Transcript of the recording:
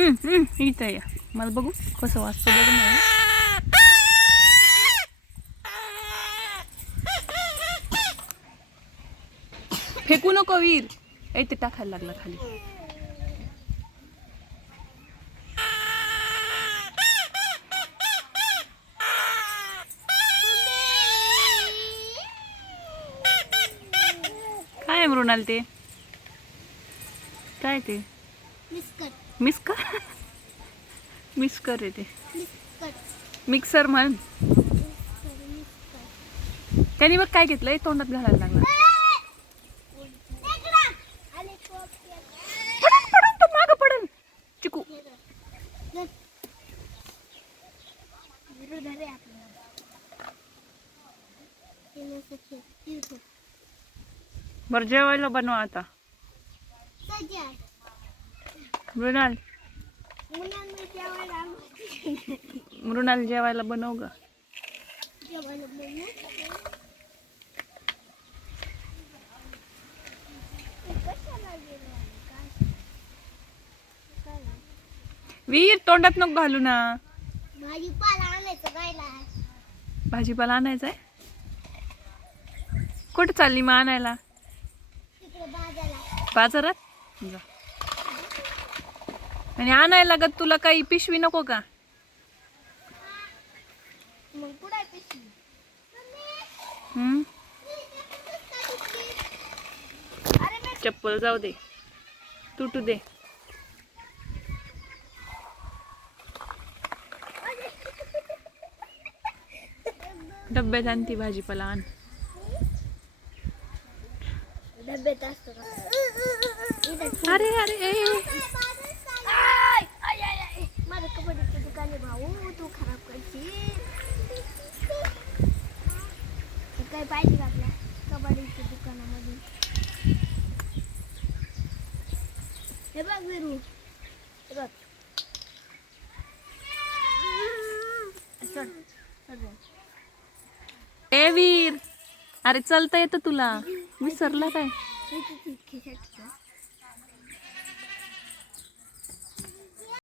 इथं या. मला बघू कसं वाजतं बघू ना. फेकू नको वीर. ते टाकायला लागला खाली. काय आहे मृणाल ते? काय ते? मिस्कर मिस्कर आहे ते. मिक्सर म्हण. त्याने बघ काय घेतलंय तोंडात घालायला लागला. पडन तो मागं पडन चिकू. बरं जेवायला बनवा आता. मृणाल मृणाल जेवायला बनव ग. वीर तोंडात नको घालू ना. भाजीपाला आणायचा आहे. कुठे चालली मग आणायला? बाजारात जा. आणि आणायला लागत तुला काही पिशवी नको का? चप्पल जाऊ दे तुटू दे. डब्यात आणती भाजीपाला आण. डब्यात असतो. अरे अरे माझं कबड्डीचं दुकान आहे भाऊ, तू खराब करशील. काय पाहिजे का आपल्या कबड्डीच्या दुकानामध्ये? हे बघ विरू, ए वीर, अरे चलता येतं तुला? विसरला काय?